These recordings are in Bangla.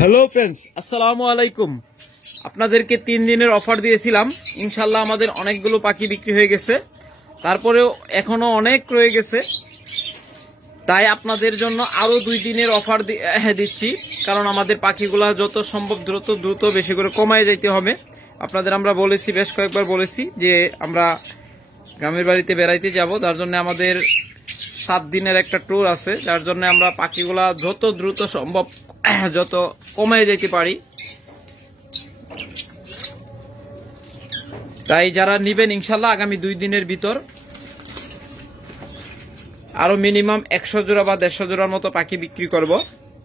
হ্যালো ফ্রেন্ডস, আসসালামু আলাইকুম। আপনাদেরকে 3 দিনের অফার দিয়েছিলাম। ইনশাল্লাহ আমাদের অনেকগুলো পাখি বিক্রি হয়ে গেছে, তারপরেও এখনো অনেক রয়ে গেছে। তাই আপনাদের জন্য আরো 2 দিনের অফার দিচ্ছি, কারণ আমাদের পাখিগুলা যত সম্ভব দ্রুত বেশি করে কমায় যাইতে হবে। আপনাদের আমরা বলেছি, বেশ কয়েকবার বলেছি যে আমরা গ্রামের বাড়িতে বেড়াইতে যাব, তার জন্য আমাদের 7 দিনের একটা ট্যুর আছে, যার জন্য আমরা পাখিগুলা যত দ্রুত সম্ভব যত কমায় যেতে পারি। তাই যারা নিবেন ইনশাল্লাহ আগামী 2 দিনের ভিতর আরো মিনিমাম 100 জোড়া বা 150 জোড়ার মতো পাখি বিক্রি করব।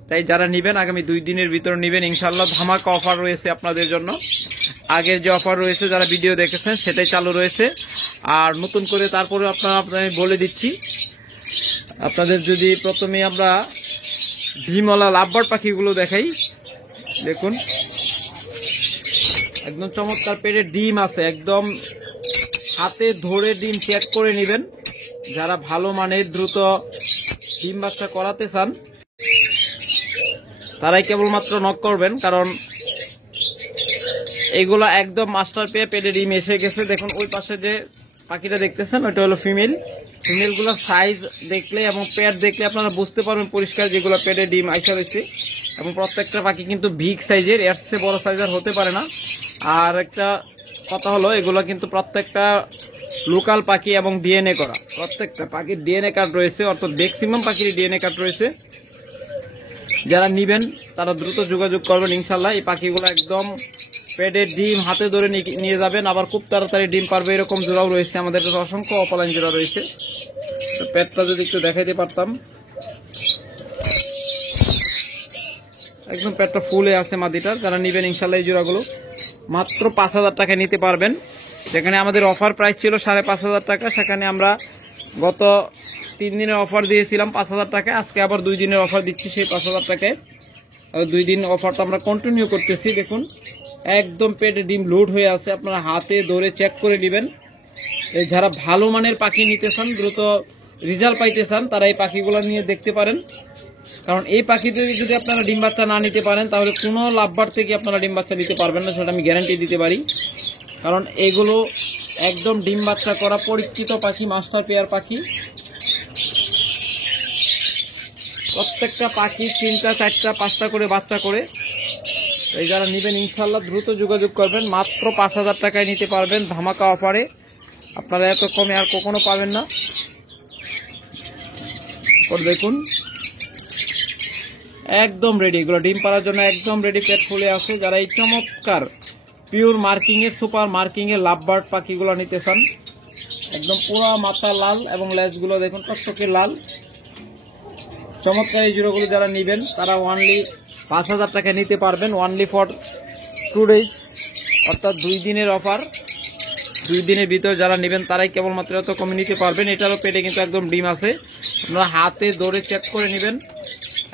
তাই যারা নিবেন আগামী 2 দিনের ভিতর নিবেন ইনশাল্লাহ। ধামাকা অফার রয়েছে আপনাদের জন্য। আগের যে অফার রয়েছে যারা ভিডিও দেখেছেন সেটাই চালু রয়েছে, আর নতুন করে তারপরে আপনাদের বলে দিচ্ছি। আপনাদের যদি প্রথমে আমরা ডিমওয়ালা লাভবার্ড পাখিগুলো দেখাই, দেখুন একদম চমৎকার পেটে ডিম আছে, একদম হাতে ধরে ডিম চেক করে নেবেন। যারা ভালো মানের দ্রুত ডিম বাচ্চা করাতে চান তারাই কেবলমাত্র নক করবেন, কারণ এইগুলো একদম মাস্টার পেয়ে পেটে ডিম এসে গেছে। দেখুন ওই পাশে যে পাখিটা দেখতেছেন ওইটা হলো ফিমেল। ফিমেলগুলোর সাইজ দেখলে এবং পেট দেখলে আপনারা বুঝতে পারবেন পরিষ্কার যেগুলো পেটে ডিম আইসা রয়েছে, এবং প্রত্যেকটা পাখি কিন্তু বিগ সাইজের, এর চেয়ে বড় সাইজের হতে পারে না। আর একটা কথা হলো এগুলো কিন্তু প্রত্যেকটা লোকাল পাখি এবং ডিএনএ করা, প্রত্যেকটা পাখির ডিএনএ কার্ড রয়েছে, অর্থাৎ ম্যাক্সিমাম পাখির ডিএনএ কার্ড রয়েছে। যারা নিবেন তারা দ্রুত যোগাযোগ করবেন ইনশাল্লাহ। এই পাখিগুলো একদম পেটে ডিম হাতে ধরে নিয়ে যাবেন, আবার খুব তাড়াতাড়ি ডিম পারবে এরকম জোড়াও রয়েছে আমাদের কাছে, অসংখ্য অপালাইন জোড়া রয়েছে। পেটটা যদি একটু দেখাইতে পারতাম, একদম পেটটা ফুলে আছে মাদিটার। যারা নিবেন ইনশাল্লাহ এই জোড়াগুলো মাত্র 5000 টাকায় নিতে পারবেন। যেখানে আমাদের অফার প্রাইস ছিল 5500 টাকা, সেখানে আমরা গত 3 দিনের অফার দিয়েছিলাম 5000 টাকায়। আজকে আবার 2 দিনের অফার দিচ্ছি সেই 5000 টাকায়। 2 দিন অফারটা আমরা কন্টিনিউ করতেছি। দেখুন একদম পেটে ডিম লোড হয়ে আছে, আপনারা হাতে ধরে চেক করে নেবেন। এই যারা ভালো মানের পাখি নিতে চান, দ্রুত রেজাল্ট পাইতে চান, তারা এই পাখিগুলো নিয়ে দেখতে পারেন। কারণ এই পাখি যদি আপনারা ডিম বাচ্চা না নিতে পারেন তাহলে কোনো লাভবার থেকে আপনারা ডিম বাচ্চা নিতে পারবেন না, সেটা আমি গ্যারান্টি দিতে পারি। কারণ এগুলো একদম ডিম বাচ্চা করা পরীক্ষিত পাখি, মাস্টার পেয়ার পাখি। প্রত্যেকটা পাখি 3টা 4টা 5টা করে বাচ্চা করে। এই যারা নেবেন ইনশাল্লাহ দ্রুত যোগাযোগ করবেন, মাত্র 5000 টাকায় নিতে পারবেন ধামাকা অফারে। আপনারা এত কমে আর কখনো পাবেন না। দেখুন একদম রেডি, এগুলো ডিম পাড়ার জন্য একদম রেডি, পেট ফুলে আছে। যারা এই চমৎকার পিওর মার্কিং এর, সুপার মার্কিং এর লাভবার্ড পাখিগুলো নিতে চান, একদম পুরো মাথা লাল এবং লেজগুলো দেখুন টকটকে লাল, চমৎকার এই জোড়াগুলো যারা নিবেন তারা অনলি 5000 টাকা নিতে পারবেন, অনলি ফর 2 ডেজ, অর্থাৎ 2 দিনের অফার। 2 দিনের ভিতর যারা নেবেন তারাই কেবলমাত্র এত কমে নিতে পারবেন। এটারও পেটে কিন্তু একদম ডিম আছে, আপনারা হাতে ধরে চেক করে নেবেন।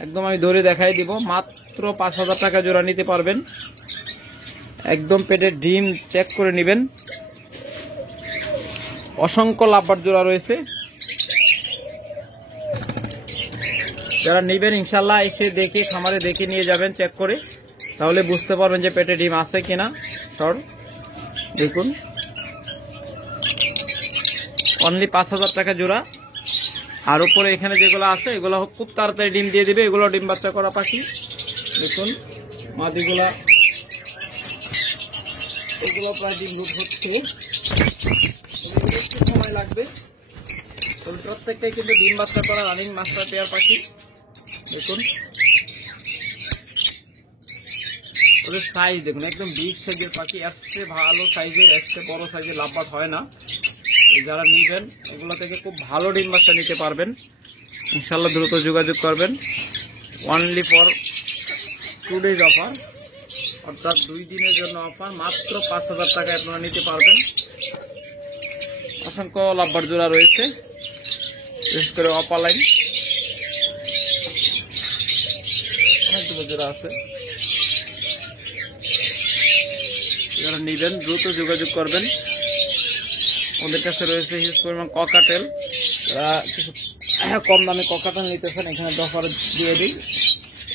একদম আমি ধরে দেখাই দিব, মাত্র 5000 টাকা জোড়া নিতে পারবেন। একদম পেটে ডিম চেক করে নেবেন। অসংখ্য লাভবার জোড়া রয়েছে। যারা নেবেন ইনশাল্লাহ এসে দেখে খামারে দেখে নিয়ে যাবেন চেক করে, তাহলে বুঝতে পারবেন যে পেটে ডিম আছে কিনা। সর দেখুন অনলি 5000 টাকা জোড়া। আর উপরে এখানে যেগুলো আছে এগুলো খুব তাড়াতাড়ি ডিম দিয়ে দিবে, এগুলো ডিম বাচ্চা করা পাখি। দেখুন মাদিগুলা, এগুলো প্রায় ডিম রুট হচ্ছে, একটু সময় লাগবে। প্রত্যেকটাই কিন্তু ডিম বাচ্চা করা রানিং মাস্টার পেয়ার পাখি। দেখুন ওদের সাইজ দেখুন, একদম বিগ সাইজের পাখি, আসছে ভালো সাইজের, আসছে বড় সাইজের লাভবার্ড হয় না। যারা নিবেন এগুলো থেকে খুব ভালো ডিম বাচ্চা নিতে পারবেন ইনশাল্লাহ। দ্রুত যোগাযোগ করবেন, অনলি ফর 2 ডেজ অফার, অর্থাৎ 2 দিনের জন্য অফার। মাত্র 5000 টাকায় আপনারা নিতে পারবেন। অসংখ্য লাভবার্ড জোড়া রয়েছে, বিশেষ করে অপালাইন অনেকগুলো জোড়া আছে। যারা নিবেন দ্রুত যোগাযোগ করবেন। ওদের কাছে রয়েছে হিউজ পরিমাণ ককাটেল, যারা কিছু কম দামে ককাটেল নিতেছেন এখানে অফার দিয়ে দিই।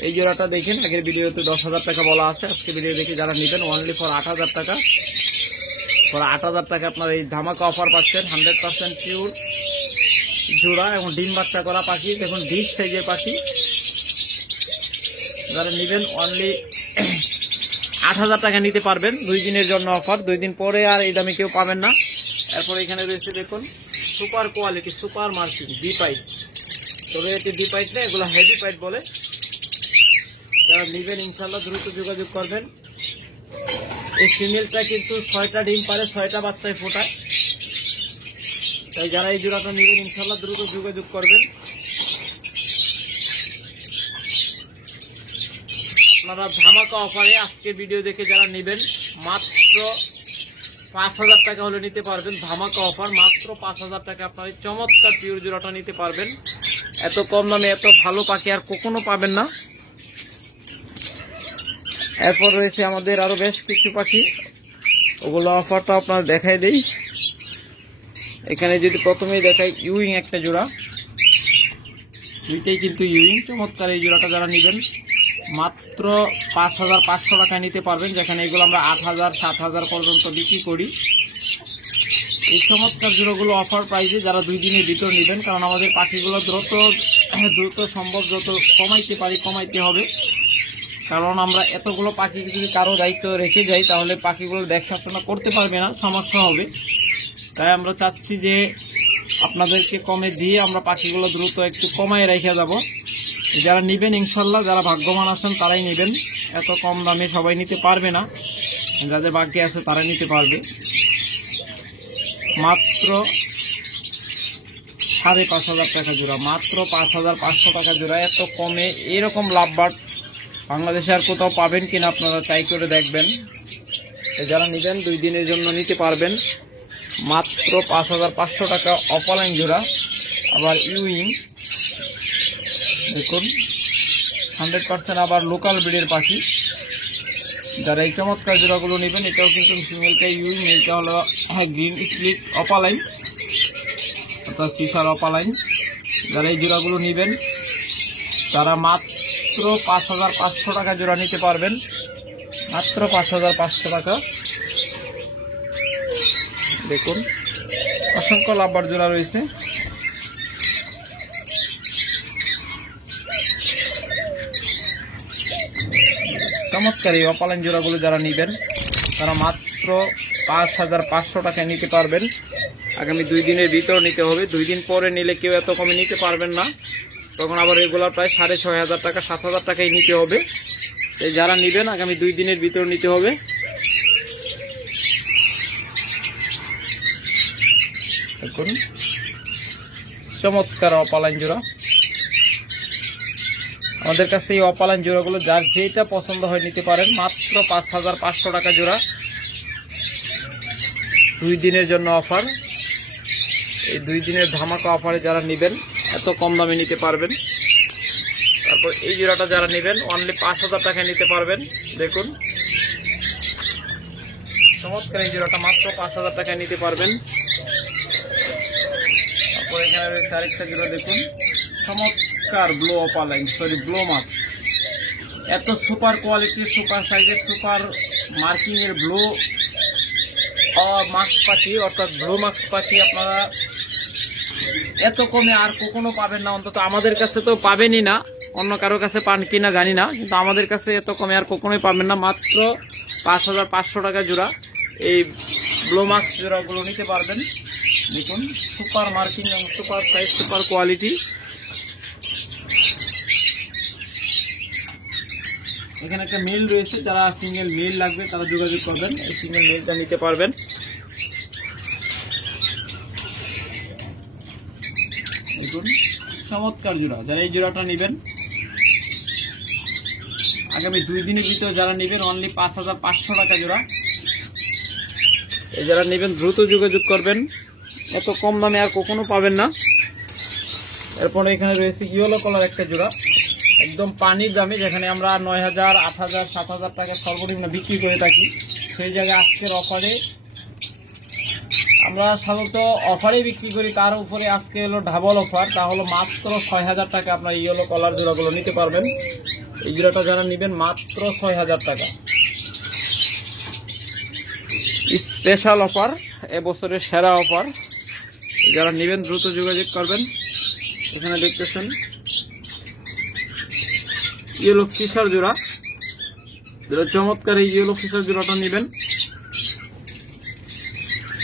এই জোড়াটা দেখেন, আগের ভিডিওতে 10,000 টাকা বলা আছে, আজকে ভিডিও দেখে যারা নেবেন অনলি ফর 8,000 টাকা। ফর 8,000 টাকা আপনার এই ধামাকা অফার পাচ্ছেন। 100% পিওর জোড়া এবং ডিম বাচ্চা করা পাখি, দেখুন বিগ সাইজের পাখি। যারা নেবেন অনলি 8,000 টাকা নিতে পারবেন। 2 দিনের জন্য অফার, 2 দিন পরে আর এই দামে কেউ পাবেন না। এরপর এখানে রয়েছে দেখুন সুপার কোয়ালিটি, সুপার মার্কিং ডি পাইট, তবে এটি ডি পাইট না, এগুলো হেভি পাইট বলে। যারা নেবেন ইনশাল্লাহ দ্রুত যোগাযোগ করবেন। এই ফিমেলটা কিন্তু 6টা ডিম পারে, 6টা বাচ্চায় ফোটায়। তাই যারা এই জোড়াটা নেবেন ইনশাল্লাহ দ্রুত যোগাযোগ করবেন। আপনারা ধামাকা অফারে আজকের ভিডিও দেখে যারা নেবেন মাত্র 5,000 টাকা হলে নিতে পারবেন। ধামাকা অফার, মাত্র 5,000 টাকা আপনার এই চমৎকার পিওর জোড়াটা নিতে পারবেন। এত কম দামে এত ভালো পাখি আর কখনো পাবেন না। এরপর রয়েছে আমাদের আরো বেশ কিছু পাখি, ওগুলো অফারটা আপনার দেখাই দেই। এখানে যদি প্রথমেই দেখাই ইউইং একটা জোড়া, দুইটাই কিন্তু ইউইং, চমৎকার। এই জোড়াটা যারা নেবেন মাত্র 5,500 টাকায় নিতে পারবেন, যেখানে এগুলো আমরা 8,000 7,000 পর্যন্ত বিক্রি করি। এই চমৎকার জোড়াগুলো অফার প্রাইসে যারা 2 দিনের ভিতর নেবেন, কারণ আমাদের পাখিগুলো দ্রুত সম্ভব যত কমাইতে পারি কমাইতে হবে। কারণ আমরা এতগুলো পাখি যদি কারো দায়িত্ব রেখে যাই তাহলে পাখিগুলো দেখাশোনা করতে পারবে না, সমস্যা হবে। তাই আমরা চাচ্ছি যে আপনাদেরকে কমে দিয়ে আমরা পাখিগুলো দ্রুত একটু কমায় রেখে যাব। যারা নেবেন ইনশাল্লাহ, যারা ভাগ্যবান আছেন তারাই নেবেন। এত কম দামে সবাই নিতে পারবে না, যাদের ভাগ্যে আছে তারাই নিতে পারবে। মাত্র 5,500 টাকা জোড়া, মাত্র 5,500 টাকা জোড়া। এত কমে এরকম লাভবার্ড বাংলাদেশে আর কোথাও পাবেন কিনা আপনারা ট্রাই করে দেখবেন। যারা নেবেন 2 দিনের জন্য নিতে পারবেন। মাত্র 5,500 টাকা অপালাইন জোড়া, আবার ইউইং দেখুন 100% আবার লোকাল ব্রিডের পাখি। যারা এই চমৎকার জোড়াগুলো নেবেন, এটাও কিন্তু ফিমেলটা ইউইং, এটা হলো গ্রিন স্প্লিট অপালাইন অর্থাৎ ফিশার অপালাইন। যারা এই জোড়াগুলো নেবেন তারা মাত্র 5,500 টাকা জোড়া নিতে পারবেন, মাত্র 5,500 টাকা। দেখুন অসংখ্য লাভবার জোড়া রয়েছে। চমৎকার এই অপালাইন জোড়াগুলো যারা নেবেন তারা মাত্র 5,500 টাকায় নিতে পারবেন। আগামী 2 দিনের ভিতর নিতে হবে, 2 দিন পরে নিলে কেউ এত কমে নিতে পারবেন না, তখন আবার রেগুলার প্রায় 6,500 টাকা 7,000 টাকায় নিতে হবে। যারা নেবেন আগামী 2 দিনের ভিতর নিতে হবে। দেখুন চমৎকার অপালাইন জোড়া। আমাদের কাছ থেকে এই অপালাইন জোড়াগুলো যার যেটা পছন্দ হয় নিতে পারেন, মাত্র 5,500 টাকা জোড়া। 2 দিনের জন্য অফার, এই 2 দিনের ধামাকা অফারে যারা নেবেন এত কম দামে নিতে পারবেন। তারপর এই জোড়াটা যারা নেবেন অনলি 5,000 টাকায় নিতে পারবেন। দেখুন চমৎকার এই জোড়াটা মাত্র 5,000 টাকায় নিতে পারবেন। তারপর এখানে রয়েছে আরেকটা জোড়া, দেখুন চমৎকার ব্লো অপালাইন, সরি ব্লো মাক্স। এত সুপার কোয়ালিটির, সুপার সাইজের, সুপার মার্কিং এর ব্লো মাক্স পাখি অর্থাৎ ব্লো মাক্স পাখি আপনারা এত কমে আর কখনো পাবেন না। অন্তত আমাদের কাছে তো পাবেনই না, অন্য কারো কাছে পান কিনা জানি না, কিন্তু আমাদের কাছে এত কমে আর কখনোই পাবেন না। মাত্র 5,500 টাকা জোড়া এই ব্লো মাক্স জোড়াগুলো নিতে পারবেন। দেখুন সুপার মার্কিং এবং সুপার সাইজ, সুপার কোয়ালিটি। এখানে একটা মেল রয়েছে, যারা সিঙ্গেল মেল লাগবে তারা যোগাযোগ করবেন, এই সিঙ্গেল মেলটা নিতে পারবেন। দেখুন চমৎকার জোড়া, যারা এই জোড়াটা নেবেন আগামী 2 দিনের ভিতর যারা নেবেন অনলি 5,500 টাকা জোড়া। এই যারা নেবেন দ্রুত যোগাযোগ করবেন, এত কম দামে আর কখনো পাবেন না। এরপরে এখানে রয়েছে ইয়েলো কালার একটা জোড়া, একদম পানির দামে, যেখানে আমরা 9,000 8,000 7,000 টাকা সর্বনিম্ন বিক্রি করে থাকি, সেই জায়গায় আজকের অফারে আমরা সাধারণত অফারে বিক্রি করি, তার উপরে আজকে হলো ডাবল অফার, তা হলো মাত্র 6,000 টাকা আপনার ইয়েলো কালার জোড়াগুলো নিতে পারবেন। এই জোড়াটা যারা নেবেন মাত্র 6000 টাকা, স্পেশাল অফার, এবছরের সেরা অফার। যারা নেবেন দ্রুত যোগাযোগ করবেন। এখানে দেখতেছেন ইয়েলো ফিশার জোড়া, চমৎকার এই ইয়েলো ফিশার জোড়াটা নেবেন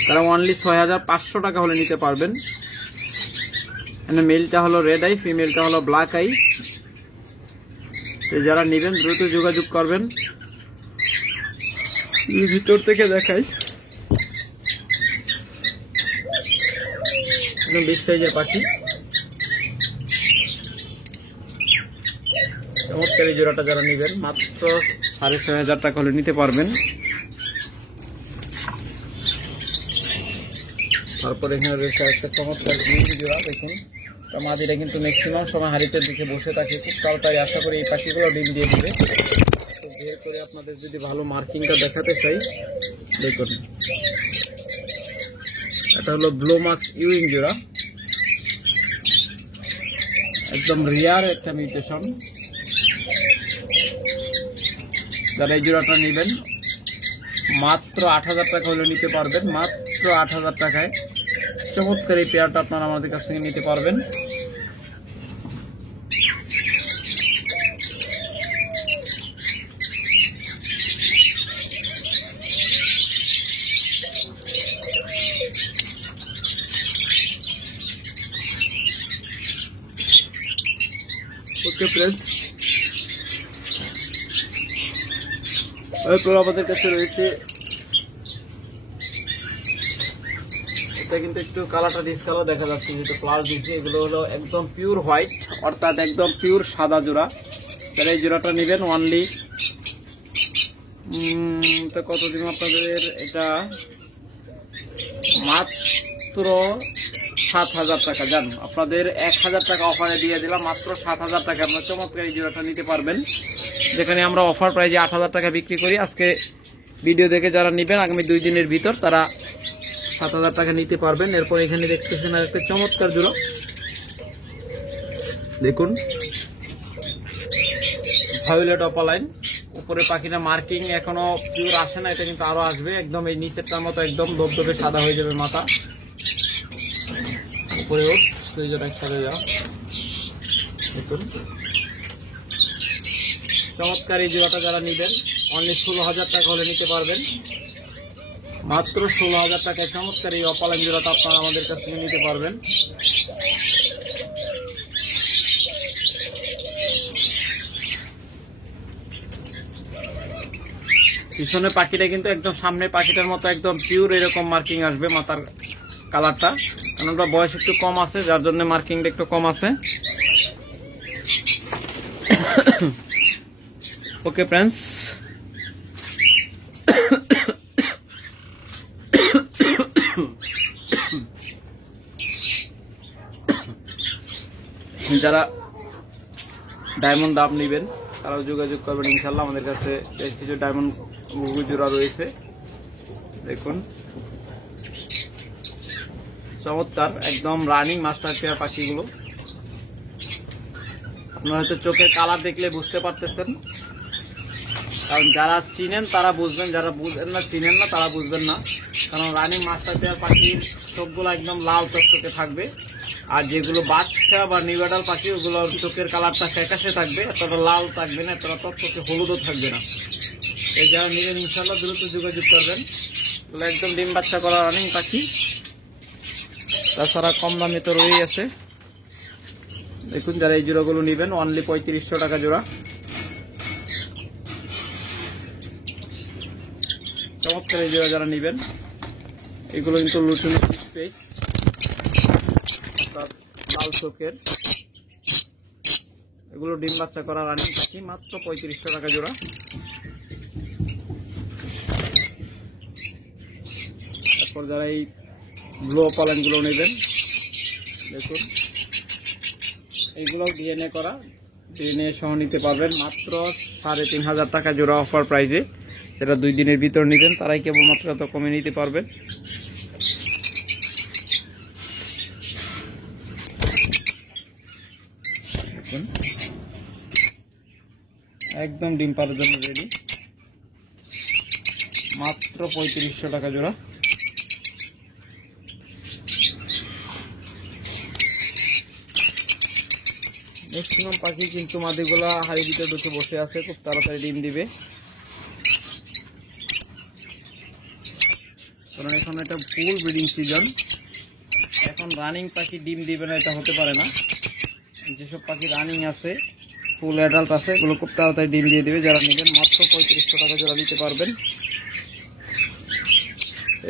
তারা অনলি 6500 টাকা হলে নিতে পারবেন। মেলটা হলো রেড আই, ফিমেলটা হলো ব্ল্যাক আই। যারা নেবেন দ্রুত যোগাযোগ করবেন। ভিতর থেকে দেখাই, বিগ সাইজের পাখি, চমৎকার এই জোড়াটা যারা নেবেন মাত্র 6500 টাকা হলে নিতে পারবেন। তারপরে এখানে রয়েছে একটা চমৎকার জোড়া, দেখুন মাদিরা কিন্তু ম্যাক্সিমাম সময় হাড়িতে দিকে বসে থাকে, খুব তাড়াতাড়ি আশা করি এই পাখিগুলো ডিম দিয়ে দিবে। বের করে আপনাদের যদি ভালো মার্কিংটা দেখাতে চাই, দেখুন এটা হলো ব্লু মার্কস ইউইং জোড়া, একদম রিয়ার একটা মিউটেশন। যারা এই জোড়াটা নেবেন মাত্র 8000 টাকা হলে নিতে পারবেন, মাত্র 8000 টাকায় চমৎকার এই পেয়ারটা আপনারা আমাদের কাছ থেকে নিতে পারবেন। ওকে ফ্রেন্ডস, এরপর আমাদের কাছে রয়েছে, এটা কিন্তু একটু কালারটা ডিসকালার দেখা যাচ্ছে যেহেতু প্লাস দিচ্ছে। এগুলো হলো একদম পিওর হোয়াইট, অর্থাৎ একদম পিওর সাদা জোড়া। তারা এই জোড়াটা নেবেন অনলি কত দিন আপনাদের, এটা মাত্র 7000 টাকা। জান আপনাদের 1000 টাকা অফারে দিয়ে দিলাম, মাত্র 7000 টাকা আপনার চমৎকার এই জোড়াটা নিতে পারবেন। যেখানে আমরা অফার প্রাইজে 8000 টাকা বিক্রি করি, আজকে ভিডিও দেখে যারা নেবেন আগামী 2 দিনের ভিতর তারা 7000 টাকা নিতে পারবেন। এরপর এখানে দেখতেছেন আর একটা চমৎকার জোড়া, দেখুন ভায়োলেট অপালাইন। উপরে পাখিটা মার্কিং এখনো পিওর আসে না, এটা কিন্তু আরো আসবে। একদম এই নিচেরটার মতো একদম ধবধবে সাদা হয়ে যাবে মাথা, উপরে সুইজার একসাথে যাও। দেখুন চমৎকার এই জোড়াটা যারা নেবেন অনলি 16000 টাকা হলে নিতে পারবেন, মাত্র 16000 টাকায় চমৎকার এই অপালাইন জোড়াটা আপনারা আমাদের কাছ থেকে নিতে পারবেন। পিছনে পাখিটা কিন্তু একদম সামনে পাখিটার মতো একদম পিওর এরকম মার্কিং আসবে মাথার কালারটা, কারণ ওটা বয়স একটু কম আছে যার জন্য মার্কিংটা একটু কম আছে। ওকে ফ্রেন্ডস, যারা ডায়মন্ড ডাব নেবেন তারাও যোগাযোগ করবেন ইনশাল্লাহ। আমাদের কাছে বেশ কিছু ডায়মন্ড গুগু জোড়া রয়েছে, দেখুন চমৎকার একদম রানিং মাস্টার পেয়ার পাখিগুলো। আপনারা হয়তো চোখের কালার দেখলে বুঝতে পারতেছেন, কারণ যারা চিনেন তারা বুঝবেন, যারা বুঝেন না চিনেন না তারা বুঝবেন না। কারণ রানিং মাস্টার পেয়ার পাখির চোখগুলো একদম লাল চকচকে থাকবে, আর যেগুলো বাচ্চা বা নিউডাল পাখি ওগুলোর চোখের কালারটা ফ্যাকাশে থাকবে, এতটা লাল থাকবে না, এতটা চকচকে হলুদও থাকবে না। এই যারা নেবেন ইনশাল্লাহ দ্রুত যোগাযোগ করবেন। এগুলো একদম ডিম বাচ্চা করা রানিং পাখি, তাছাড়া কম দামে তো রয়েই আছে। দেখুন যারা এই জোড়াগুলো নেবেন অনলি 3500 টাকা জোড়া। চমৎকার এই জোড়া যারা নেবেন, এগুলো কিন্তু লুটুন স্পেস লাল চোখের, এগুলো ডিম বাচ্চা করা রানিং পাখি, মাত্র 3500 টাকা জোড়া। তারপর যারা এই ব্লু পালন গুলো নেবেন, দেখুন এগুলো ডিএনএ করা, ডিএনএ সহ নিতে পারবেন মাত্র 3500 টাকা জোড়া অফার প্রাইজে। যারা 2 দিনের ভিতর নেবেন তারাই কেবলমাত্র এত কমে নিতে পারবেন। একদম ডিম পাড়ার জন্য রেডি, মাত্র 3500 টাকা জোড়া। ম্যাক্সিমাম পাখি কিন্তু মাদিগুলা হাড়ির ভিতরে ঢুকে বসে আছে, খুব তাড়াতাড়ি ডিম দিবে, কারণ এখন এটা ফুল ব্রিডিং সিজন। এখন রানিং পাখি ডিম দিবে না এটা হতে পারে না। যেসব পাখি রানিং আছে, ফুল অ্যাডাল্ট আছে, এগুলো খুব তাড়াতাড়ি ডিম দিয়ে দিবে। যারা নেবেন মাত্র 3500 টাকা জোড়া নিতে পারবেন।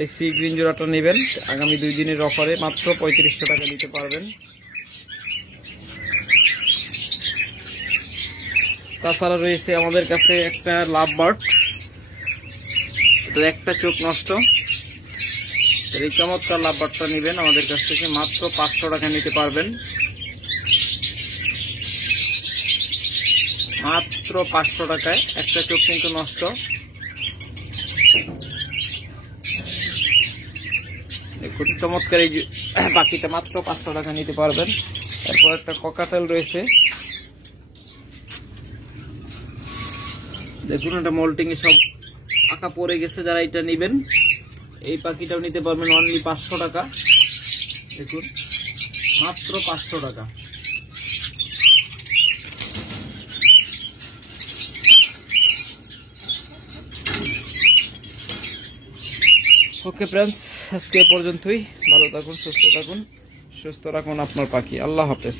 এই সি গ্রিন জোড়াটা নেবেন আগামী 2 দিনের অফারে মাত্র 3500 টাকা নিতে পারবেন। তাছাড়া রয়েছে আমাদের কাছে একটা লাভ বার্ড, এটার একটা চোখ নষ্ট। এই চমৎকার লাভ বার্ডটা নেবেন আমাদের কাছ থেকে মাত্র 500 টাকা নিতে পারবেন, মাত্র 500 টাকায়। একটা চোখ কিন্তু নষ্ট। দেখুন চমৎকার এই পাখিটা মাত্র 500 টাকা নিতে পারবেন। এরপর একটা ককাটেল রয়েছে, দেখুন এটা মোল্টিং এ সব আঁকা পড়ে গেছে। যারা এটা নেবেন এই পাখিটাও নিতে পারবেন অনলি 500 টাকা। দেখুন মাত্র 500 টাকা। ওকে ফ্রেন্ডস, আজকে এ পর্যন্তই। ভালো থাকুন, সুস্থ থাকুন, সুস্থ রাখুন আপনার পাখি। আল্লাহ হাফেজ।